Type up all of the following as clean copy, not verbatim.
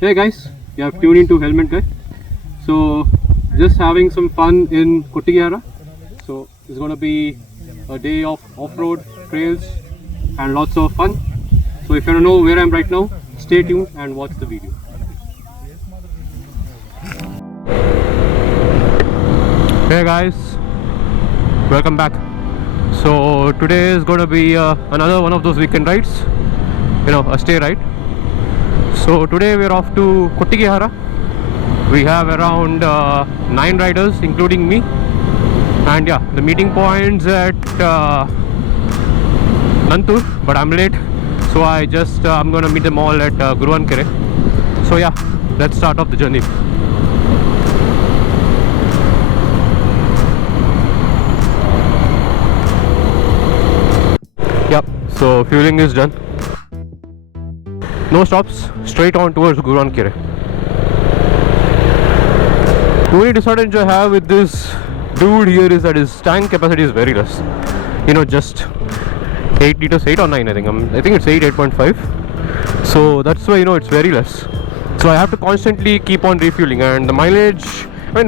Hey guys, you have tuned into Helmet Guy. So, just having some fun in Kottigihara. So, it's gonna be a day of off-road trails and lots of fun. So, if you wanna know where I'm right now, stay tuned and watch the video. Hey guys, welcome back. So, today is gonna be another one of those weekend rides. A stay ride. So today we're off to Kottigihara. We have around 9 riders including me, and yeah, the meeting point's at Nantur, but I'm late, so I'm gonna meet them all at Guruvankere. So yeah, let's start off the journey. Yep, so fueling is done. No stops, straight on towards Guruvankere. The only disadvantage I have with this dude here is that his tank capacity is very less. Just 8 liters, 8 or 9 I think. I think it's 8.5. So that's why, it's very less. So I have to constantly keep on refueling, and the mileage,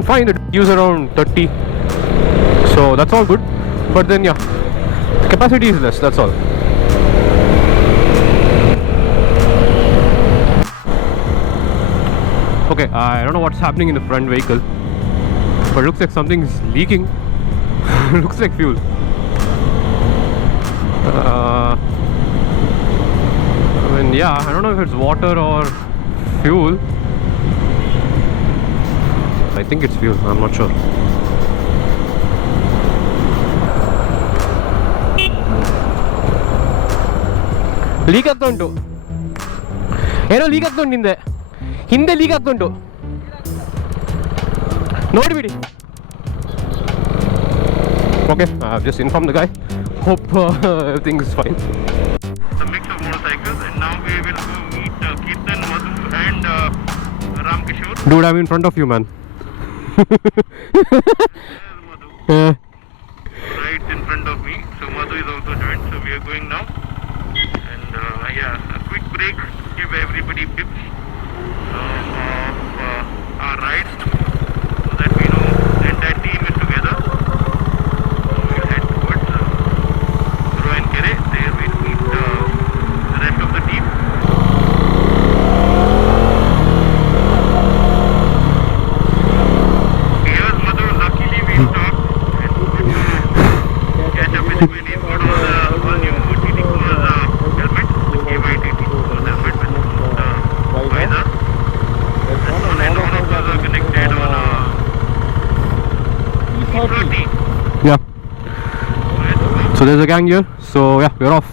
fine, it gives around 30. So that's all good. But then yeah, the capacity is less, that's all. Okay, I don't know what's happening in the front vehicle, but it looks like something's leaking. Looks like fuel. Yeah, I don't know if it's water or fuel. I think it's fuel, I'm not sure. Leak ಆಗ್ತಾ ಉಂಟು, ಏನೋ leak ಆಗ್ತಾ ಉಂಟು, ಹಿಂದೆ leak ಆಗ್ತಾ ಉಂಟು, ನೋಡಿಬಿಡಿ. Okay, I've just informed the guy. Hope everything is fine. It's a mix of motorcycles, and now we will go meet Kirtan, Madhu and Ramkishore. Dude, I'm in front of you, man. Madhu. Right in front of me. So Madhu is also joined. So we are going now. And yeah, a quick break. Give everybody tips of our rides, so that we know the entire team is together. So we'll head towards Guruvankere. There we'll meet the rest of the team. Here's Madhu. Luckily we stopped and catch up with him. He's got all new TT Cruise helmet, the KYTT Cruise helmet with visor. And all of us are connected on E30. Yeah. So there's a gang here. So yeah, we're off.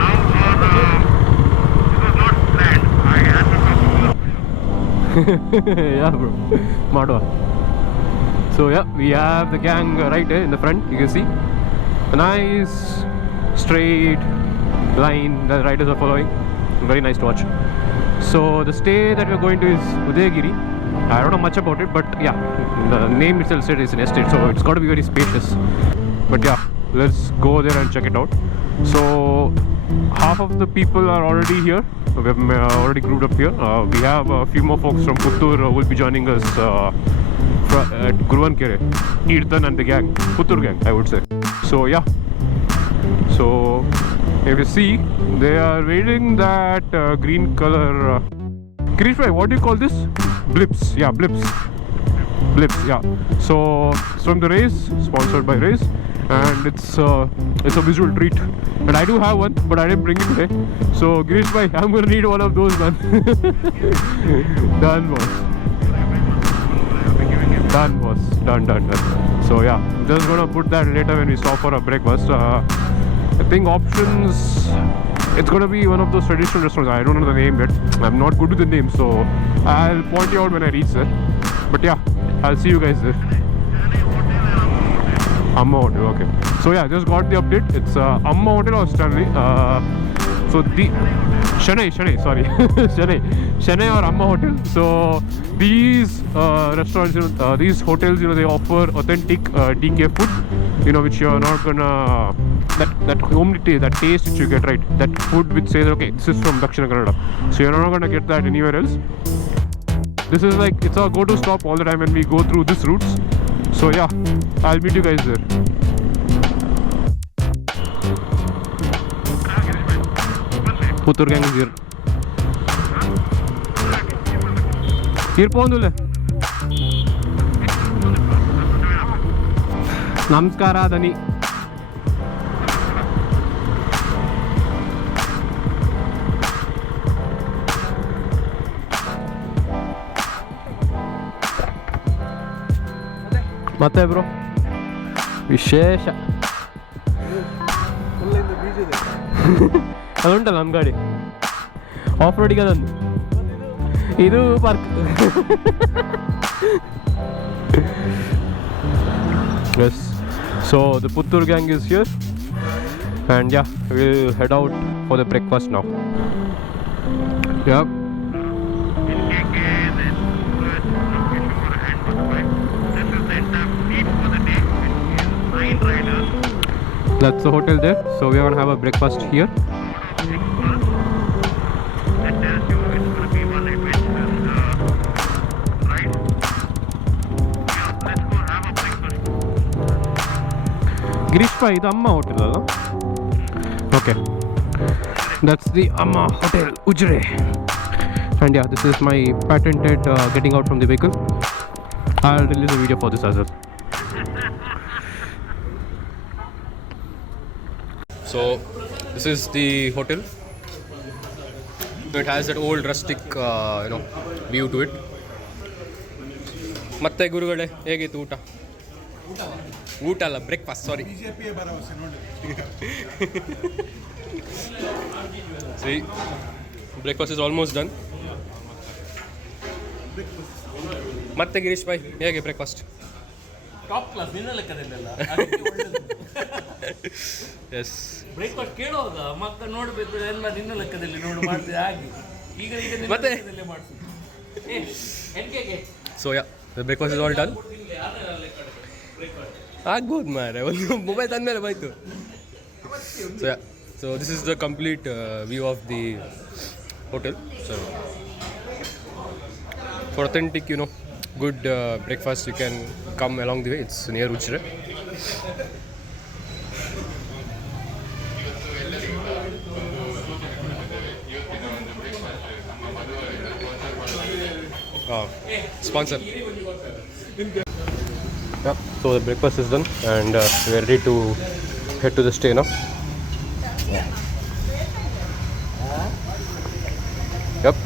Now this was not planned. I had to talk to you. Yeah, bro. Madwa. So yeah, we have the gang right here in the front. You can see a nice straight line that the riders are following. Very nice to watch. So the stay that we're going to is Udayagiri. I don't know much about it, but yeah, the name itself said it's an estate, so it's got to be very spacious. But yeah, let's go there and check it out. So half of the people are already here. We have already grouped up here. We have a few more folks from Puttur who will be joining us at Guruvankere. Kirtan and the gang, Puttur gang, I would say. So yeah, so if you see, they are wearing that green color. Krish bhai, what do you call this? Blips. Yeah, blips. Blips. Yeah. So it's from the race, sponsored by Race, and it's a visual treat. And I do have one, but I didn't bring it today. So Krish bhai, I'm gonna need one of those, man. Done, boss. Done, boss. Done. So yeah, just gonna put that later when we stop for a breakfast. I think options, it's gonna be one of those traditional restaurants. I don't know the name yet. I'm not good with the name, so I'll point you out when I reach there. But yeah, I'll see you guys there. Amma Hotel, okay. So yeah, just got the update. It's Amma Hotel or Stanley. So the Chennai, sorry. Chennai or Amma Hotel. So these restaurants, these hotels, they offer authentic DK food, which you're not gonna that homely that taste which you get, right? That food which says, okay, this is from Dakshina Kannada. So you're not gonna get that anywhere else. This is like, it's our go-to stop all the time when we go through this routes. So yeah, I'll meet you guys there. Puttur gang is here. Here pondule. Namaskara Dani. ಮತ್ತೆ bro ವಿಶೇಷ അതുണ്ടಲ್ಲ ನಮ್ಮ ಗಾಡಿ off ರೋಡಿಗೆ ಅದೊಂದು ಇದು park yes so the Puttur gang is here and yeah will head out for the breakfast ನಾವು yeah That's the hotel there, so we are gonna have a breakfast here. That tells you it's gonna be one adventure ride. Yeah, let's go have a breakfast. Girish bhai, ಇದು ಅಮ್ಮ hotel ಅಲ್ಲ? Okay, that's the Amma Hotel Ujre. And yeah, this is my patented getting out from the vehicle. I'll release a video for this as well. So this is the hotel. It has that old rustic view to it. ಮತ್ತೆ ಗುರುಗಳೇ ಹೇಗಿತ್ತು ಊಟ? ಊಟ ಅಲ್ಲ, breakfast, sorry. See, breakfast is almost done. ಮತ್ತೆ ಗಿರೀಶ್ ಭಾಯ್ ಹೇಗೆ breakfast? Top class ನಿನ್ನ ಲೆಕ್ಕದಲ್ಲೆಲ್ಲ S breakfast ಕೇಳುವಾಗ ಮಕ್ಕ ನೋಡಬೇಕು ಎಲ್ಲ ನಿನ್ನ ಲೆಕ್ಕದಲ್ಲಿ ನೋಡು ಮಾಡ್ತೀವಿ ಹಾಗೆ ಈಗ ನಿನ್ನ ಮತ್ತೆ? ಲೆಕ್ಕದಲ್ಲೇ ಮಾಡ್ತೀವಿ ಎನ್ಕೆಗೆ so yeah the breakfast is all done. ಆಗ್ಬೋದು ಮಾರೆ, ಒಂದು ಮೊಬೈಲ್ ತಂದಮೇಲೆ ಬಾಯ್ತು. So yeah, so this is the complete view of the hotel. So for authentic good breakfast, you can come along the way. It's near Ujre. Sponsor. Yeah, so the breakfast is done and we are ready to head to the stay now. Yep,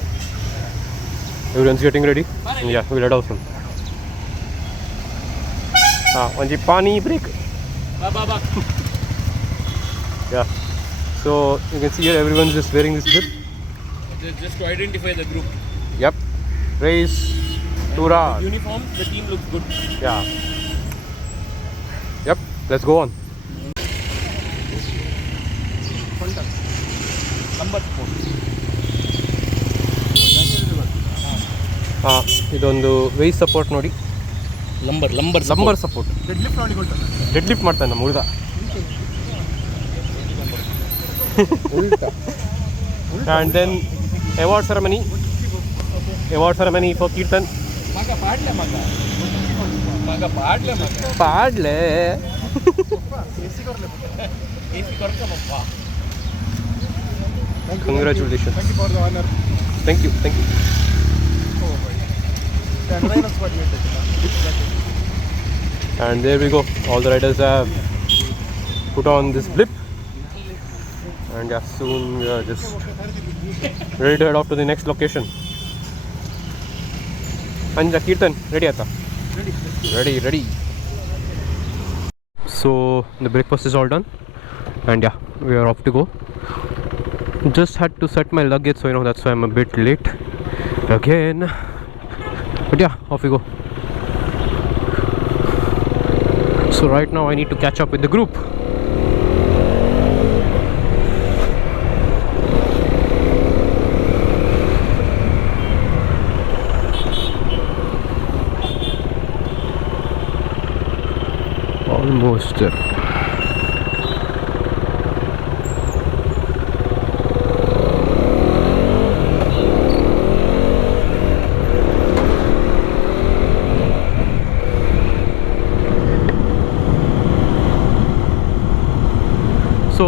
everyone's getting ready. Yeah, we'll head out soon. Only pani break. ಬಾ Yeah, so you can see here everyone's just wearing this grip. just to identify the group. Yep, race Tura. Uniform, the team looks good. Yeah. Yep, let's go on. Number 4. ಇದೊಂದು waist support ನೋಡಿ, lumbar support, dead lift ಮಾಡ್ತಾನೆ ನಮ್ಮ ಹುಡುಗ. And then award ceremony for Keerthan. ಪಾಡ್ಲೆ congratulation. Thank you. And there we go, all the riders have put on this blip and yeah, soon we are just ready to head off to the next location. Anja, Kirtan, ready ata? Ready. So the breakfast is all done and yeah, we are off to go. Just had to set my luggage, so that's why I'm a bit late again. But yeah, off we go. So right now I need to catch up with the group. Almost there.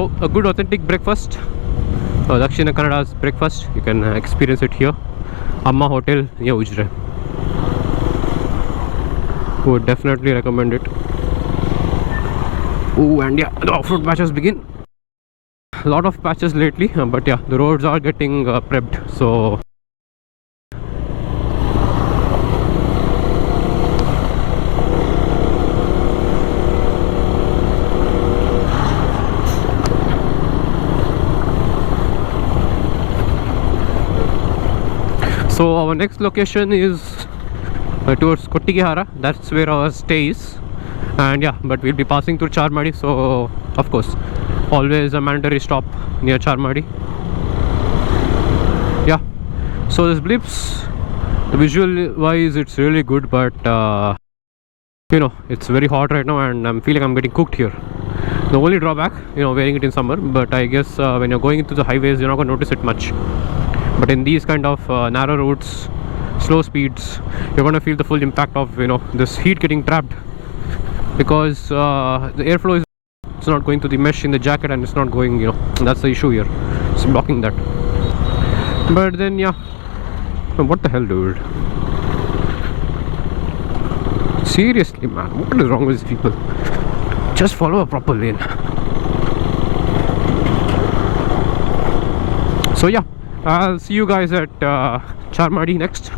So a good authentic breakfast, Dakshina Kannada's breakfast, you can experience it here. Amma Hotel near Ujre. Would definitely recommend it. Oh, and yeah, the off-road patches begin. A lot of patches lately, but yeah, the roads are getting prepped, so so our next location is towards Kottigehara. That's where our stay is, and yeah, but we'll be passing through Charmadi, so of course always a mandatory stop near Charmadi. Yeah, so this blips, visual wise it's really good, but you know, it's very hot right now and I'm feeling I'm getting cooked here. The only drawback, you know, wearing it in summer, but I guess when you're going into the highways you're not going to notice it much. But in these kind of narrow roads, slow speeds, you're going to feel the full impact of, you know, this heat getting trapped, because the airflow is, it's not going to the mesh in the jacket and it's not going, you know, that's the issue here. It's blocking that. But then yeah, what the hell, dude? Seriously, man, what is wrong with these people? Just follow a proper lane. So yeah, I'll see you guys at Charmadi next.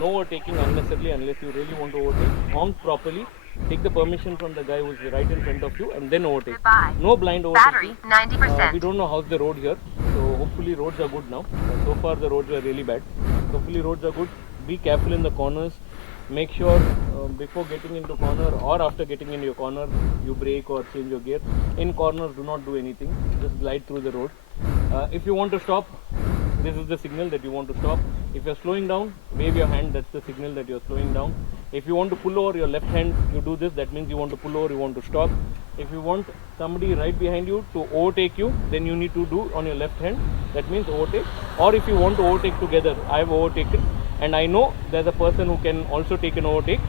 No overtaking unnecessarily unless you really want to overtake. Honk properly. Take the permission from the guy who's right in front of you and then overtake. Goodbye. No blind overtaking. Battery 90%. We don't know how's the road here, so hopefully roads are good now. So far the roads are really bad. Hopefully roads are good. Be careful in the corners. Make sure before getting into corner or after getting into your corner, you brake or change your gear. In corners, do not do anything. Just glide through the road. If you want to stop, this is the signal that you want to stop. If you're slowing down, wave your hand. That's the signal that you're slowing down. If you want to pull over your left hand, you do this. That means you want to pull over, you want to stop. If you want somebody right behind you to overtake you, then you need to do on your left hand. That means overtake. Or if you want to overtake together, I have overtaken. And I know there's a person who can also take an overtake.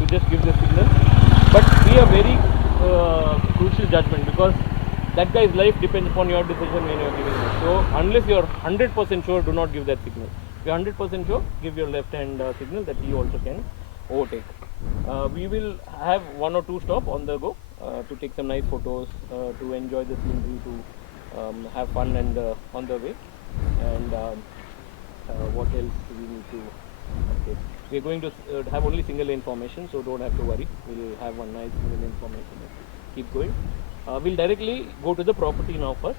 You just give the signal. But be a very crucial judgment, because that guy's life depends upon your decision when you're giving it. So unless you're 100% sure, do not give that signal. If you're 100% sure, give your left hand signal that he also can overtake. We will have 1 or 2 stops on the go to take some nice photos, to enjoy the scenery, to have fun and on the way. And what else do we need to? Okay. We are going to have only single lane formation, so don't have to worry. We'll have one nice single lane formation. Keep going. We'll directly go to the property now first.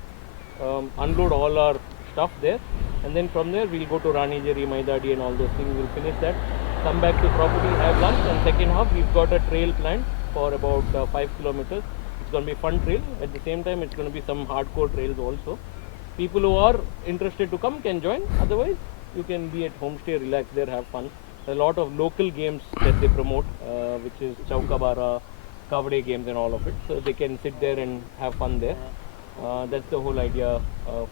Unload all our stuff there, and then from there we'll go to Ranijeri, Maidadi and all those things. We'll finish that, come back to property, have lunch, and second half we've got a trail planned for about 5 kilometers. It's going to be fun trail. At the same time, it's going to be some hardcore trails also. People who are interested to come can join. Otherwise, you can be at homestay, relax there, have fun. A lot of local games that they promote, which is Chaukabara, Kavade games and all of it. So they can sit there and have fun there. That's the whole idea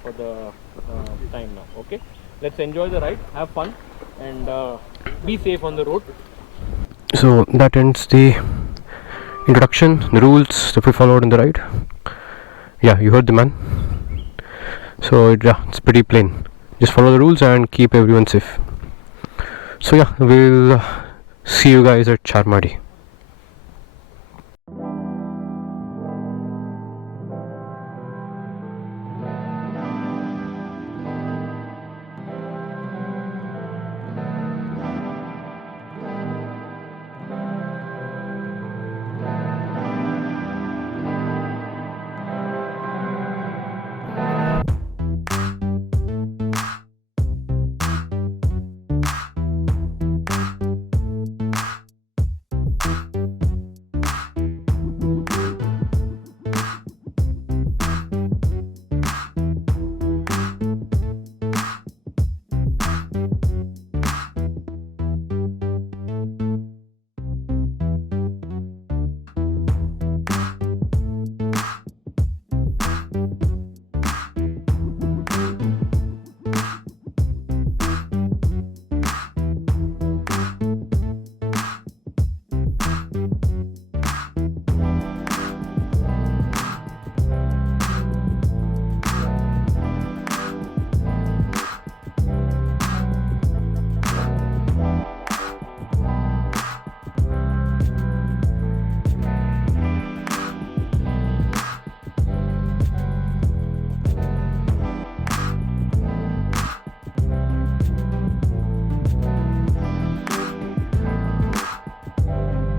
for the time now. Okay, let's enjoy the ride, have fun, and be safe on the road. So that ends the introduction, the rules that we followed in the ride. Yeah, you heard the man. So yeah, it's pretty plain. Just follow the rules and keep everyone safe. So yeah, we'll see you guys at Charmadi.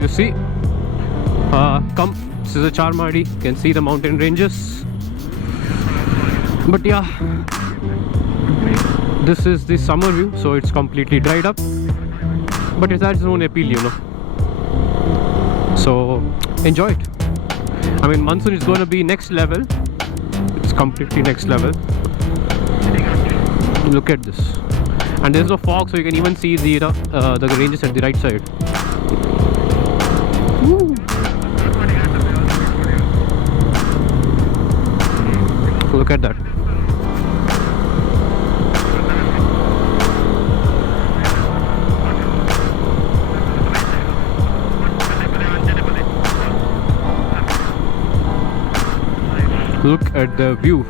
you see, come, this is a Charmadi, you can see the mountain ranges. But yeah, this is the summer view, so it's completely dried up, but it has its own appeal, you know. So enjoy it. I mean, monsoon is going to be next level. It's completely next level. Look at this, and there's no fog, so you can even see the ranges at the right side. Woo. Look at that. Look at the view.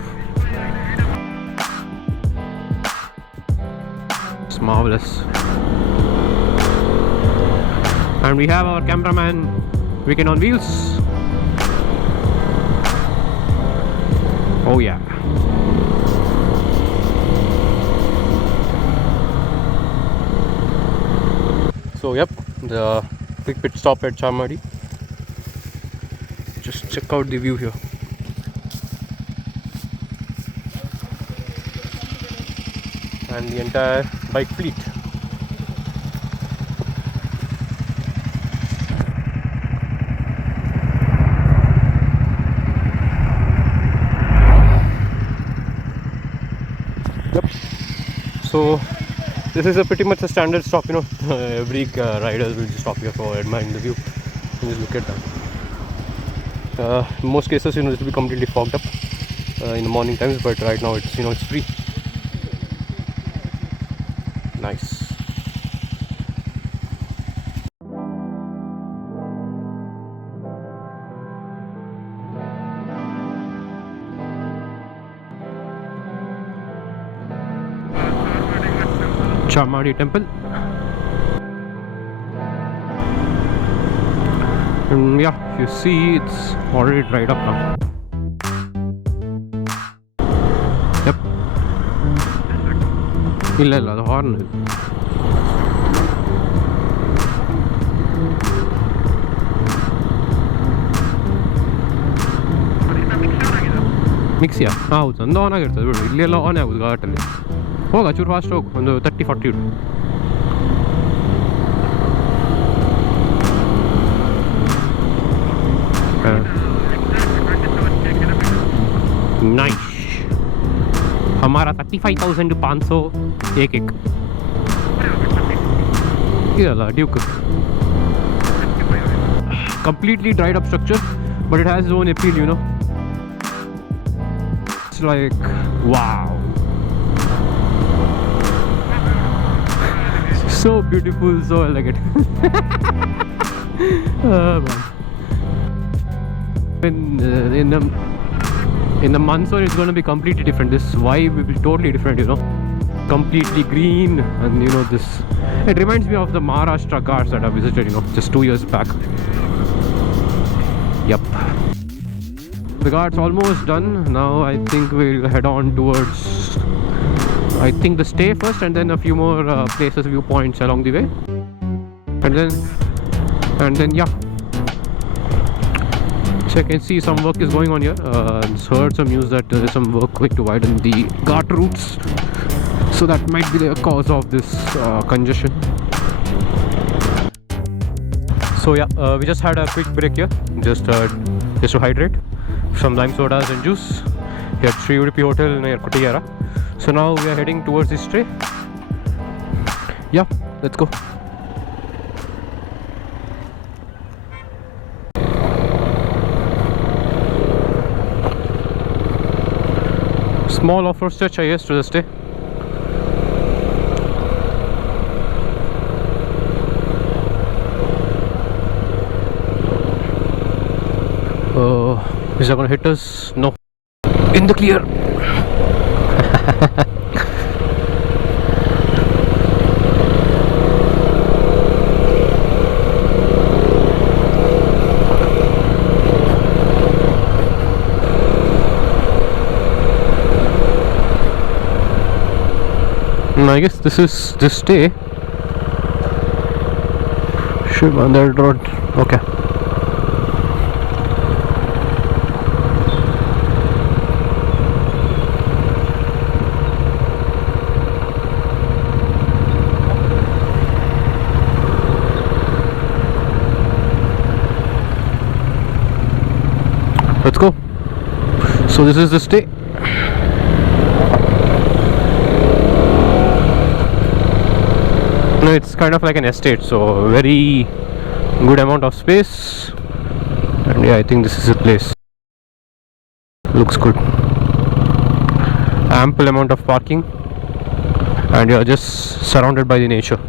It's marvelous. And we have our cameraman Weekend on Wheels. Oh yeah. So yep, the quick pit stop at Charmadi. Just check out the view here. And the entire bike fleet. Yep. So this is a pretty much a standard stop, you know. Every riders will just stop here for admiring the view. And just look at that. In most cases, you know, it will be completely fogged up in the morning times, but right now it's, you know, it's free. Nice. Charmadi temple. And yeah, you see it's already dried up now. Yep. ಇಲ್ಲ ಅದು horn ಮಿಕ್ಸಿಯಾ ಹೌದು ಒಂದು on ಆಗಿರ್ತದೆ ಬಿಡು ಇಲ್ಲೆಲ್ಲ on ಆಗೋದು ಘಾಟಲ್ಲಿ ಹೋಗ ಚೂರು ಫಾಸ್ಟ್ ಹೋಗು ಒಂದು 30-40 ಇಡು नाइस हमारा 35,500 एक इधर Duke completely dried up structure but it has its own appeal, you know. It's like wow, so beautiful, so elegant. Man. In the monsoon it's going to be completely different. This vibe will be totally different, you know, completely green. And you know, this, it reminds me of the Maharashtra Ghats that I visited, you know, just 2 years back. Yep, the Ghats almost done. Now I think we'll head on towards, I think, the stay first, and then a few more places, viewpoints along the way, and then yeah. So I can see some work is going on here. Heard some news that there is some work going to widen the Ghat routes, so that might be the cause of this congestion. So yeah, we just had a quick break here, just to hydrate, some lime sodas and juice here at Sri Udupi Hotel near Kottayara. So now we are heading towards this tray. Yeah, let's go. Small off-road stretch, I guess, to the stay. Is that gonna hit us? No. In the clear. I guess this is this stay Shivandar Road. Okay. Let's go. So this is the stay. No, it's kind of like an estate, so very good amount of space. And yeah, I think this is the place. Looks good. Ample amount of parking, and you're just surrounded by the nature.